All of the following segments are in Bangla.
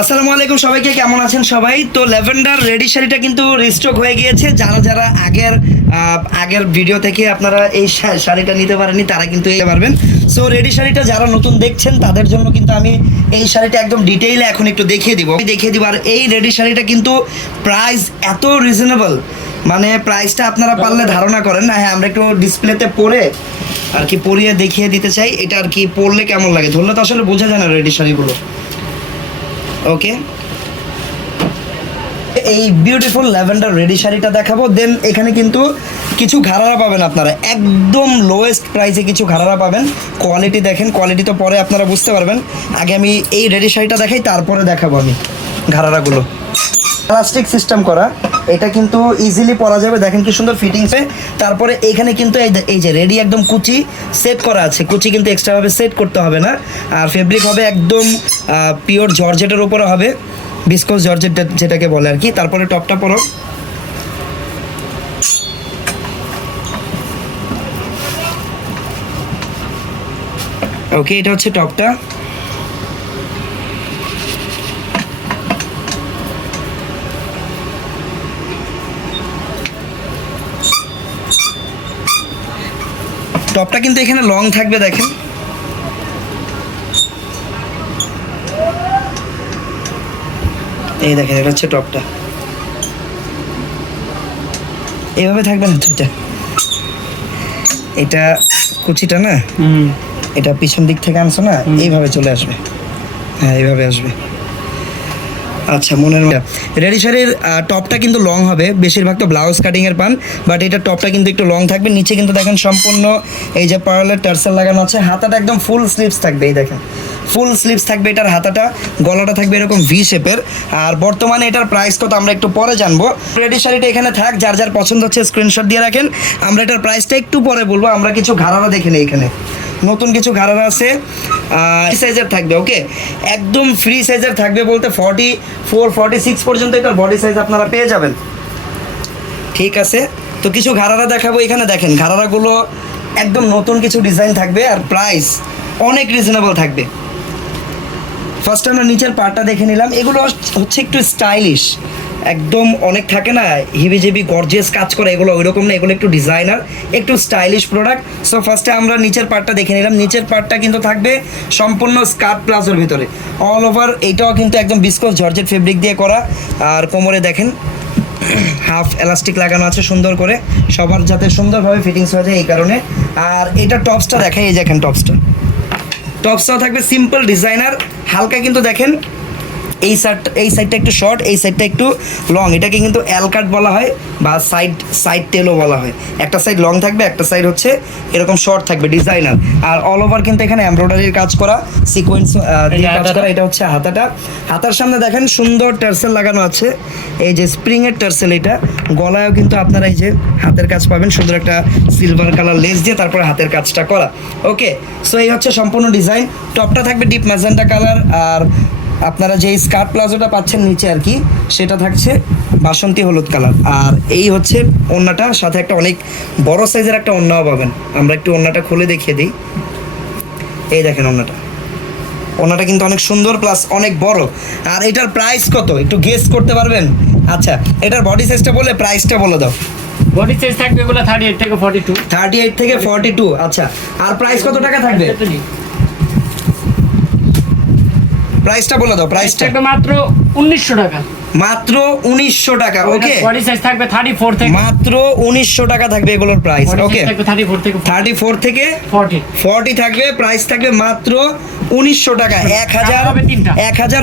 আসসালামু আলাইকুম সবাইকে, কেমন আছেন সবাই? তো ল্যাভেন্ডার রেডি শাড়িটা কিন্তু রিস্টক হয়ে গিয়েছে। যারা যারা আগের ভিডিও থেকে আপনারা এই শাড়িটা নিতে পারেননি তারা কিন্তু নিতে পারবেন। সো রেডি শাড়িটা যারা নতুন দেখছেন তাদের জন্য কিন্তু আমি এই শাড়িটা একদম ডিটেইলে এখন একটু দেখিয়ে দিব। আর এই রেডি শাড়িটা কিন্তু প্রাইস এত রিজনেবল, মানে প্রাইসটা আপনারা পারলে ধারণা করেন না। হ্যাঁ, আমরা একটু ডিসপ্লেতে পরে আর কি পরিয়ে দেখিয়ে দিতে চাই এটা আর কি পরলে কেমন লাগে। ধরলে তো আসলে বোঝা যায় না রেডি শাড়িগুলো। ওকে, এই বিউটিফুল ল্যাভেন্ডার রেডি শাড়িটা দেখাবো। দেন এখানে কিন্তু কিছু ঘাড়ারা পাবেন আপনারা, একদম লোয়েস্ট প্রাইসে কিছু ঘাড়ারা পাবেন। কোয়ালিটি দেখেন, কোয়ালিটি তো পরে আপনারা বুঝতে পারবেন। আগে আমি এই রেডি শাড়িটা দেখাই, তারপরে দেখাবো আমি ঘাড়ারাগুলো। প্লাস্টিক সিস্টেম করা, এটা কিন্তু ইজিলি পরা যাবে। দেখেন কি সুন্দর ফিটিংসে। তারপরে এইখানে কিন্তু এই যে রেডি একদম কুচি সেট করা আছে। কুচি কিন্তু এক্সট্রাভাবে সেট করতে হবে না। আর ফেব্রিক হবে একদম পিওর জর্জেটের উপরে হবে, বিস্কোস জর্জেট যেটাকে বলে আর কি। তারপরে টপটা পরো। ওকে, এটা হচ্ছে টপটা। টপটা কিন্তু এখানে লং থাকবে, দেখেন। এই দেখেন, এটা হচ্ছে টপটা, এইভাবে থাকবে না এটা। এটা কুচিটা না, এটা পিছন দিক থেকে আনছো না, এইভাবে চলে আসবে। হ্যাঁ, এইভাবে আসবে। আচ্ছা, মনের রেডি শাড়ির টপটা কিন্তু লং হবে। বেশিরভাগ তো ব্লাউজ কাটিংয়ের পান, বাট এটা টপটা কিন্তু একটু লং থাকবে। নিচে কিন্তু দেখেন সম্পূর্ণ এই যে পার্লের টার্সেল লাগানো আছে। হাতাটা একদম ফুল স্লিভস থাকবে, এই দেখেন ফুল স্লিভস থাকবে এটার হাতাটা। গলাটা থাকবে এরকম ভি শেপের। আর বর্তমানে এটার প্রাইস কত আমরা একটু পরে জানবো। রেডি শাড়িটা এখানে থাক, যার যার পছন্দ হচ্ছে স্ক্রিনশট দিয়ে রাখেন। আমরা এটার প্রাইসটা একটু পরে বলবো। আমরা কিছু ঘাড়ারা দেখে নিই, এখানে নতুন কিছু ঘাড়ারা আছে। সাইজের থাকবে, ওকে, একদম ফ্রি সাইজের থাকবে। বলতে 44 46 পর্যন্ত এটার বডি সাইজ আপনারা পেয়ে যাবেন। ঠিক আছে, তো কিছু ঘাড়ারা দেখাবো। এখানে দেখেন ঘাড়ারাগুলো একদম নতুন কিছু ডিজাইন থাকবে, আর প্রাইস অনেক রিজনেবল থাকবে। ফার্স্ট আমরা নিচের পার্টটা দেখে নিলাম। এগুলো হচ্ছে একটু স্টাইলিশ, একদম অনেক থাকে না হিবিজিবি গর্জিয়াস কাজ করে, এগুলো ওইরকম না। এগুলো একটু ডিজাইনার, একটু স্টাইলিশ প্রোডাক্ট। সো ফার্স্টে আমরা নিচের পার্টটা দেখে নিলাম। নিচের পার্টটা কিন্তু থাকবে সম্পূর্ণ স্কার্ট প্লাজোর ভিতরে অল ওভার। এইটাও কিন্তু একদম বিস্কোস জর্জেট ফেব্রিক দিয়ে করা। আর কোমরে দেখেন হাফ এলাস্টিক লাগানো আছে সুন্দর করে, সবার যাতে সুন্দরভাবে ফিটিংস হয়ে যায় এই কারণে। আর এটা টপসটা দেখাই, এই দেখেন টপসটাও থাকবে সিম্পল ডিজাইনার, হালকা কিন্তু দেখেন এই সাইডটা একটু শর্ট, এই সাইডটা একটু লং। এটাকে কিন্তু এল কাট বলা হয় বা সাইড টেলও বলা হয়। একটা সাইড লং থাকবে, একটা সাইড হচ্ছে এরকম শর্ট থাকবে, ডিজাইনার। আর অল ওভার কিন্তু এখানে এমব্রয়ডারির কাজ করা, সিকোয়েন্স দিয়ে কাজ করা। এটা হচ্ছে হাতাটা। হাতার সামনে দেখেন সুন্দর টার্সেল লাগানো আছে, এই যে স্প্রিংয়ের টার্সেল। এটা গলায়ও কিন্তু আপনারা এই যে হাতের কাজ পাবেন, সুন্দর একটা সিলভার কালার লেস দিয়ে তারপরে হাতের কাজটা করা। ওকে, সো এই হচ্ছে সম্পূর্ণ ডিজাইন। টপটা থাকবে ডিপ ম্যাজেন্টা কালার। আর আপনারা যে স্কার্ট প্লাজোটা পাচ্ছেন নিচে আর কি, সেটা থাকছে বাসন্তী হলুদ কালার। আর এই হচ্ছে ওড়নাটা, সাথে একটা অনেক বড় সাইজের একটা ওড়নাও পাবেন। আমরা একটু ওড়নাটা খুলে দেখিয়ে দিই। এই দেখেন ওড়নাটা কিন্তু অনেক সুন্দর প্লাস অনেক বড়। আর এটার প্রাইস কত একটু গেস করতে পারবেন? আচ্ছা, এটার বডি সাইজটা বলে প্রাইসটা বলে দাও। বডি সাইজ থাকবে এগুলো 38 থেকে 42। 38 থেকে 42। আচ্ছা, আর প্রাইস কত টাকা থাকবে? প্রাইসটা বলে দাও। প্রাইসটা মাত্র 1900 টাকা। মাত্র 1900 টাকা। ওকে, বডি সাইজ থাকবে 34 থেকে, মাত্র 1900 টাকা থাকবে এগুলোর প্রাইস। ওকে, 34 থেকে 40 থাকবে। প্রাইস থাকবে মাত্র 1900 টাকা।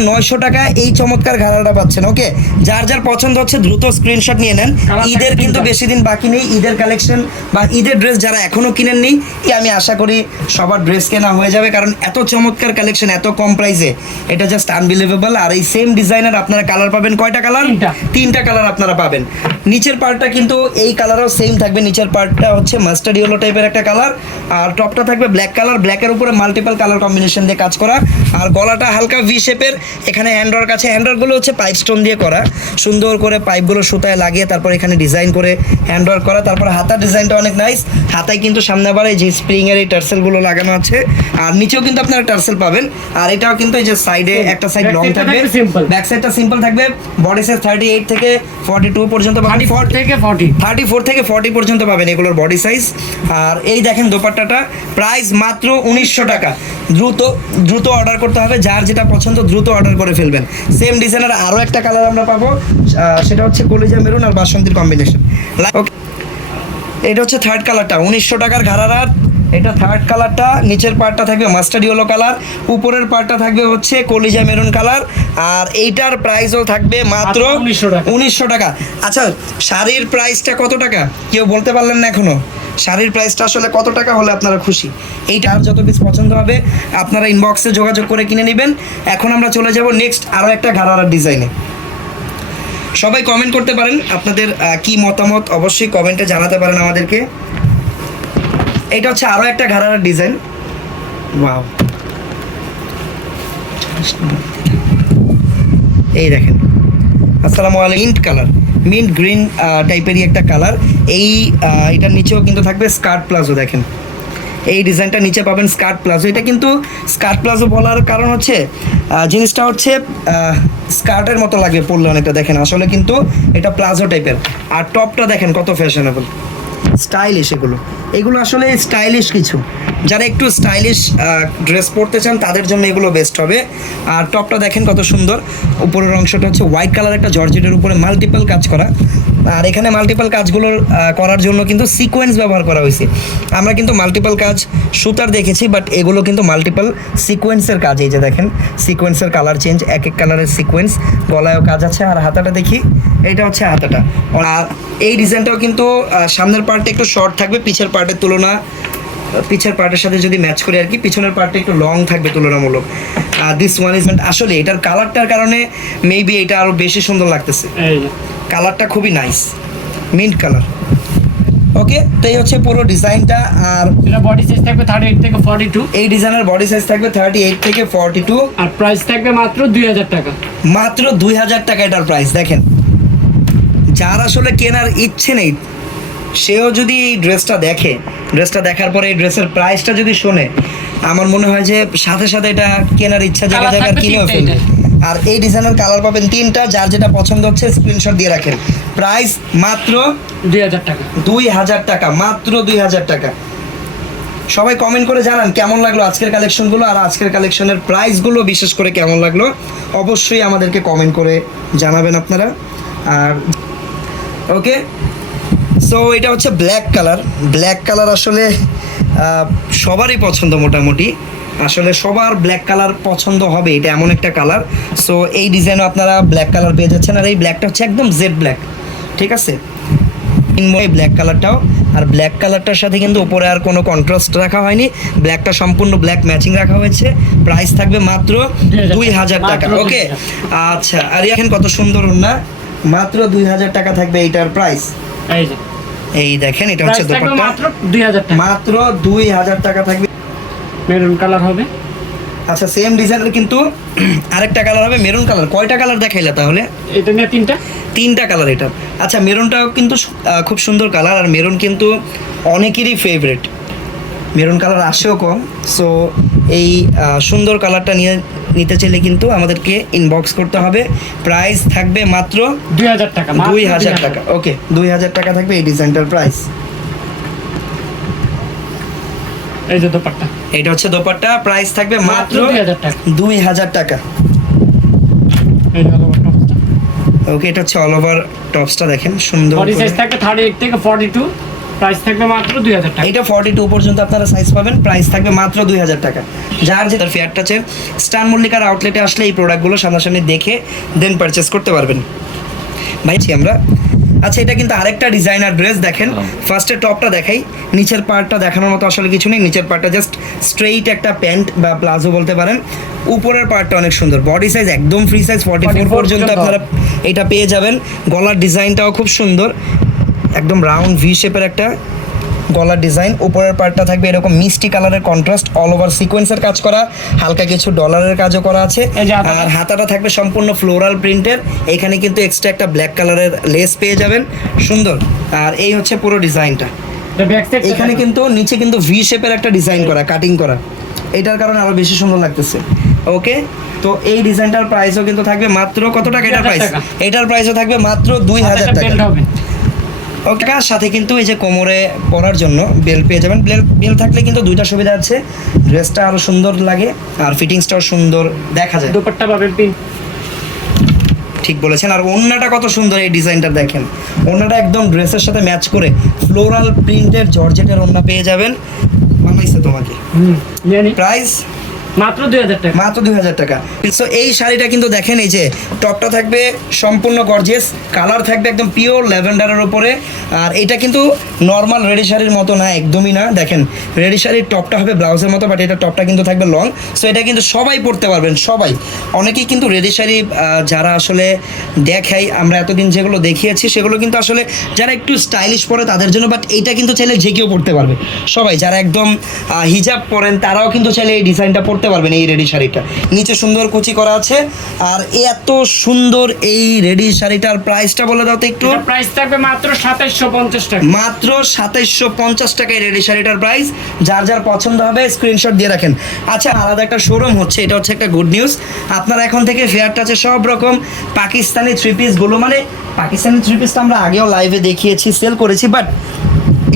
1900 টাকা এই চমৎকার ঘাড়াটা পাচ্ছেন। ওকে, যার যার পছন্দ হচ্ছে দ্রুত স্ক্রিনশট নিয়ে নেন। ঈদের কিন্তু বেশি দিন বাকি নেই। ঈদের কালেকশন বা ঈদের ড্রেস যারা এখনো কিনেননি, আমি আশা করি সবার ড্রেস কেনা হয়ে যাবে, কারণ এত চমৎকার কালেকশন এত কম প্রাইসে, এটা জাস্ট আনবিলিভেবল। আর এই সেম ডিজাইনের আপনারা কালার পাবেন কয়টা কালার? তিনটা কালার আপনারা পাবেন। নিচের পার্টটা কিন্তু এই কালারও সেম থাকবে। নিচের পার্টটা হচ্ছে মাস্টার্ড ইয়েলো টাইপের একটা কালার, আর টপটা থাকবে ব্ল্যাক কালার, ব্ল্যাকের উপরে মাল্টিপল কালার কম্বিনেশন দিয়ে কাজ করা। আর গলাটা হালকা ভি শেপের, এখানে হ্যান্ডওয়ার্ক আছে, হ্যান্ডওয়ার্কগুলো হচ্ছে পাইপ স্টোন দিয়ে করা, সুন্দর করে পাইপগুলো সুতায় লাগিয়ে তারপর এখানে ডিজাইন করে হ্যান্ডওয়ার্ক করা। তারপর হাতার ডিজাইনটা অনেক নাইস, হাতায় কিন্তু সামনে আবার এই যে স্প্রিংয়ের এই টার্সেলগুলো লাগানো আছে, আর নিচেও কিন্তু আপনারা টার্সেল পাবেন। আর এটাও কিন্তু এই যে সাইডে একটা সাইড লং থাকবে, ব্যাক সাইডটা সিম্পল থাকবে। বডি সাইজ 38 থেকে 42 পর্যন্ত পাবেন, 34 থেকে 40 34 থেকে 40 পর্যন্ত পাবেন এগুলোর বডি সাইজ। আর এই দেখেন দোপাট্টাটা, প্রাইস মাত্র 1900 টাকা। দ্রুত অর্ডার করতে হবে, যার যেটা পছন্দ দ্রুত অর্ডার করে ফেলবেন। সেম ডিজাইনের আরও একটা কালার আমরা পাবো, সেটা হচ্ছে কলিজা মেরুন আর বাসন্তীর কম্বিনেশন। এটা হচ্ছে থার্ড কালারটা, 1900 টাকার ঘাড়ারা। এটা থার্ড কালারটা, নিচের পার্টটা থাকবে মাস্টার্ড ইয়েলো কালার, উপরের পার্টটা থাকবে হচ্ছে কলিজা মেরুন কালার। আর এইটার প্রাইসও থাকবে মাত্র 1900 টাকা। আচ্ছা, শাড়ির প্রাইসটা কত টাকা কেউ বলতে পারলেন না এখনো? শাড়ির প্রাইসটা আসলে কত টাকা হলে আপনারা খুশি? এইটা আর যত পিস পছন্দ হবে আপনারা ইনবক্সে যোগাযোগ করে কিনে নেবেন। এখন আমরা চলে যাব নেক্সট আরও একটা ঘাড়ারার ডিজাইনে। সবাই কমেন্ট করতে পারেন আপনাদের কি মতামত, অবশ্যই কমেন্টে জানাতে পারেন আমাদেরকে। এটা হচ্ছে আরও একটা ঘাড়ারার ডিজাইন। ওয়াও, এই দেখেন, আসসালামু আলাইকুম। মিন্ট কালার, মিন্ট গ্রিন টাইপেরই একটা কালার। এটার নিচেও কিন্তু থাকবে স্কার্ট প্লাজো। দেখেন এই ডিজাইনটা নিচে পাবেন স্কার্ট প্লাজো। এটা কিন্তু স্কার্ট প্লাজো বলার কারণ হচ্ছে জিনিসটা হচ্ছে স্কার্টের মতো লাগবে পরলে অনেকটা, দেখেন আসলে কিন্তু এটা প্লাজো টাইপের। আর টপটা দেখেন কত ফ্যাশনেবল, স্টাইলিশ। এগুলো আসলে স্টাইলিশ কিছু, যারা একটু স্টাইলিশ ড্রেস পরতে চান তাদের জন্য এগুলো বেস্ট হবে। আর টপটা দেখেন কত সুন্দর, উপরের অংশটা হচ্ছে হোয়াইট কালার একটা জর্জেটের উপরে মাল্টিপল কাজ করা। আর এখানে মাল্টিপল কাজগুলো করার জন্য কিন্তু সিকোয়েন্স ব্যবহার করা হয়েছে। আমরা কিন্তু মাল্টিপল কাজ সুতার দেখেছি, বাট এগুলো কিন্তু মাল্টিপল সিকোয়েন্সের কাজ। এই যে দেখেন সিকোয়েন্সের কালার চেঞ্জ, এক এক কালারের সিকোয়েন্স, গলায়ও কাজ আছে। আর হাতাটা দেখি, এটা হচ্ছে হাতাটা। আর এই ডিজাইনটাও কিন্তু সামনের পার্টটা একটু শর্ট থাকবে পিছের পার্টের তুলনা, পিছের পার্টের সাথে যদি ম্যাচ করে আর কি, পিছনের পার্টটা একটু লং থাকবে তুলনামূলক। দিস ওয়ান ইজ আসলে এটার কালারটার কারণে মেবি এটা আরও বেশি সুন্দর লাগতেছে। কালারটা খুবই নাইস, মিন্ট কালার। ওকে, তো এই হচ্ছে পুরো ডিজাইনটা। আর এটা বডি সাইজ থাকবে 38 থেকে 42, এই ডিজাইনের বডি সাইজ থাকবে 38 থেকে 42। আর প্রাইস থাকবে মাত্র 2000 টাকা। মাত্র 2000 টাকা এটার প্রাইস। দেখেন, যার আসলে কেনার ইচ্ছে নেই সেও যদি এই ড্রেসটা দেখে, ড্রেসটা দেখার পরে এই ড্রেসের প্রাইসটা যদি শোনে, আমার মনে হয় যে সাথে সাথে এটা কেনার ইচ্ছা জায়গা জায়গা কিনেও ফেলবে। আর এই ডিজাইনের কালার পাবেন 3টা, যার যেটা পছন্দ হচ্ছে স্ক্রিনশট দিয়ে রাখেন। প্রাইস মাত্র 2000 টাকা। 2000 টাকা, মাত্র 2000 টাকা। সবাই কমেন্ট করে জানান কেমন লাগলো আজকের কালেকশনগুলো, আর আজকের কালেকশনের প্রাইসগুলো বিশেষ করে কেমন লাগলো অবশ্যই আমাদেরকে কমেন্ট করে জানাবেন আপনারা। আর ওকে, সো এটা হচ্ছে ব্ল্যাক কালার। ব্ল্যাক কালার আসলে সবারই পছন্দ মোটামুটি, আসলে সবার ব্ল্যাক কালার পছন্দ হবে, এটা এমন একটা কালার। সো এই ডিজাইনও আপনারা ব্ল্যাক কালার পেয়ে যাচ্ছেন। আর এই ব্ল্যাকটা হচ্ছে একদম জেড ব্ল্যাক, ঠিক আছে, এই ব্ল্যাক কালারটাও। আর ব্ল্যাক কালারটার সাথে কিন্তু উপরে আর কোনো কন্ট্রাস্ট রাখা হয়নি, ব্ল্যাকটা সম্পূর্ণ ব্ল্যাক ম্যাচিং রাখা হয়েছে। প্রাইস থাকবে মাত্র 2000 টাকা। ওকে, আচ্ছা, আর এখন কত সুন্দর না, মাত্র 2000 টাকা থাকবে এইটার প্রাইস। এই দেখেন, এটা হচ্ছে দোপাট্টা, মাত্র 2000 টাকা। মাত্র 2000 টাকা থাকবে। মেরুন কালার হবে। আচ্ছা, সেম ডিজাইনের কিন্তু আরেকটা কালার হবে মেরুন কালার। কয়টা কালার দেখাইলা তাহলে? এটা নিয়ে 3টা কালার এটা। আচ্ছা, মেরুনটাও কিন্তু খুব সুন্দর কালার, আর মেরুন কিন্তু অনেকেরই ফেভারিট। মেরুন কালার আসেও কম, সো এই সুন্দর কালারটা নিতে চাইলে কিন্তু আমাদেরকে ইনবক্স করতে হবে। প্রাইস থাকবে মাত্র 2000 টাকা। 2000 টাকা। ওকে, 2000 টাকা থাকবে এই ডিজাইনটার প্রাইস। এই যে দোপাট্টা, এটা হচ্ছে দোপাট্টা, প্রাইস থাকবে মাত্র 2000 টাকা। 2000 টাকা। এই যে হলো টপসটা। ওকে, এটা হচ্ছে অল ওভার টপসটা, দেখেন সুন্দর বডি করে। সাইজ থাকবে 38 থেকে 42, প্রাইস থাকবে মাত্র 2000 টাকা। এটা 42 পর্যন্ত আপনারা সাইজ পাবেন, প্রাইস থাকবে মাত্র 2000 টাকা। যার যেটা ফেয়ারটা আছে, স্টার মল্লিকার আউটলেটে আসলে এই প্রোডাক্টগুলো সামনাসামনি দেখে দেন পারচেস করতে পারবেন ভাই। আমরা আচ্ছা, এটা কিন্তু আরেকটা ডিজাইনার ড্রেস। দেখেন, ফার্স্টে টপটা দেখাই, নিচের পার্টটা দেখানোর মতো আসলে কিছু নেই। নিচের পার্টটা জাস্ট স্ট্রেইট একটা প্যান্ট বা প্লাজো বলতে পারেন। উপরের পার্টটা অনেক সুন্দর, বডি সাইজ একদম ফ্রি সাইজ 44 পর্যন্ত আপনারা এটা পেয়ে যাবেন। গলার ডিজাইনটাও খুব সুন্দর, একদম রাউন্ড ভি শেপের একটা গলার ডিজাইন, উপরের পার্টটা থাকবে এরকম মিষ্টি কালারের কন্ট্রাস্ট, অল ওভার সিকোয়েন্সের কাজ করা, হালকা কিছু ডলারের কাজও করা আছে। এই যে হাতাটা। আর হাতাটা থাকবে সম্পূর্ণ ফ্লোরাল প্রিন্টের, এখানে কিন্তু এক্সট্রা একটা ব্ল্যাক কালারের লেস পেয়ে যাবেন, সুন্দর। আর এই হচ্ছে পুরো ডিজাইনটা। ব্যাক সাইড এখানে কিন্তু নিচে কিন্তু ভি শেপের একটা ডিজাইন করা, কাটিং করা, এটার কারণে আরো বেশি সুন্দর লাগতেছে। ওকে, তো এই ডিজাইনটার প্রাইসও কিন্তু থাকবে মাত্র কত টাকা এটার প্রাইস? 2000 টাকা। এটার প্রাইসও থাকবে মাত্র 2000 টাকা। বেল্ট হবে। ওকে, আর সাথে কিন্তু এই যে কোমরে পরার জন্য বেল্ট পেয়ে যাবেন। বেল্ট থাকলে কিন্তু দুইটা সুবিধা আছে, ড্রেসটা আরো সুন্দর লাগে আর ফিটিংসটাও সুন্দর দেখা যায়। দুপাট্টা পাবেন পিন। ঠিক বলেছেন। আর ওড়নাটা কত সুন্দর, এই ডিজাইনটা দেখেন, ওড়নাটা একদম ড্রেসের সাথে ম্যাচ করে ফ্লোরাল প্রিন্টের জর্জেটের ওড়না পেয়ে যাবেন। মানাইছে তোমাকে। জানি প্রাইস মাত্র 2000 টাকা। মাত্র 2000 টাকা। সো এই শাড়িটা কিন্তু দেখেন, এই যে টপটা থাকবে সম্পূর্ণ গর্জিয়াস, কালার থাকবে একদম পিওর ল্যাভেন্ডারের ওপরে। আর এটা কিন্তু নর্মাল রেডি শাড়ির মতো না, একদমই না। দেখেন রেডি শাড়ির টপটা হবে ব্লাউজের মতো, বাট এটা টপটা কিন্তু থাকবে লং। সো এটা কিন্তু সবাই পরতে পারবেন, সবাই। অনেকেই কিন্তু রেডি শাড়ি যারা আসলে দেখাই, আমরা এতদিন যেগুলো দেখিয়েছি সেগুলো কিন্তু আসলে যারা একটু স্টাইলিশ পরে তাদের জন্য, বাট এইটা কিন্তু চাইলে যে কেউ পরতে পারবে, সবাই। যারা একদম হিজাব পরেন তারাও কিন্তু চাইলে এই ডিজাইনটা পরতে পারবেন। এই রেডি শাড়িটা নিচে সুন্দর কুচি করা আছে। আর এত সুন্দর এই রেডি শাড়িটার প্রাইসটা বলে দাও তো একটু। প্রাইস থাকবে মাত্র 2750 টাকা। মাত্র 2750 টাকায় রেডি শাড়িটার প্রাইস। যার যার পছন্দ হবে স্ক্রিনশট দিয়ে রাখেন। আচ্ছা, আলাদা একটা শোরুম হচ্ছে, এটা হচ্ছে একটা গুড নিউজ। আপনারা এখন থেকে ফেয়ার টাচে সব রকম পাকিস্তানি থ্রি পিসগুলো, মানে পাকিস্তানি থ্রি পিস তো আমরা আগেও লাইভে দেখিয়েছি, সেল করেছি, বাট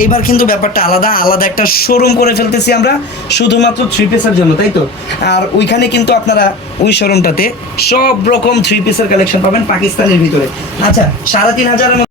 এবার কিন্তু ব্যাপারটা আলাদা, আলাদা একটা শোরুম করে ফেলতেছি আমরা শুধুমাত্র থ্রি পিসের জন্য, তাই তো? আর ওইখানে কিন্তু আপনারা ওই শোরুমটাতে সব রকম থ্রি পিসের কালেকশন পাবেন পাকিস্তানের ভিতরে। আচ্ছা, 3500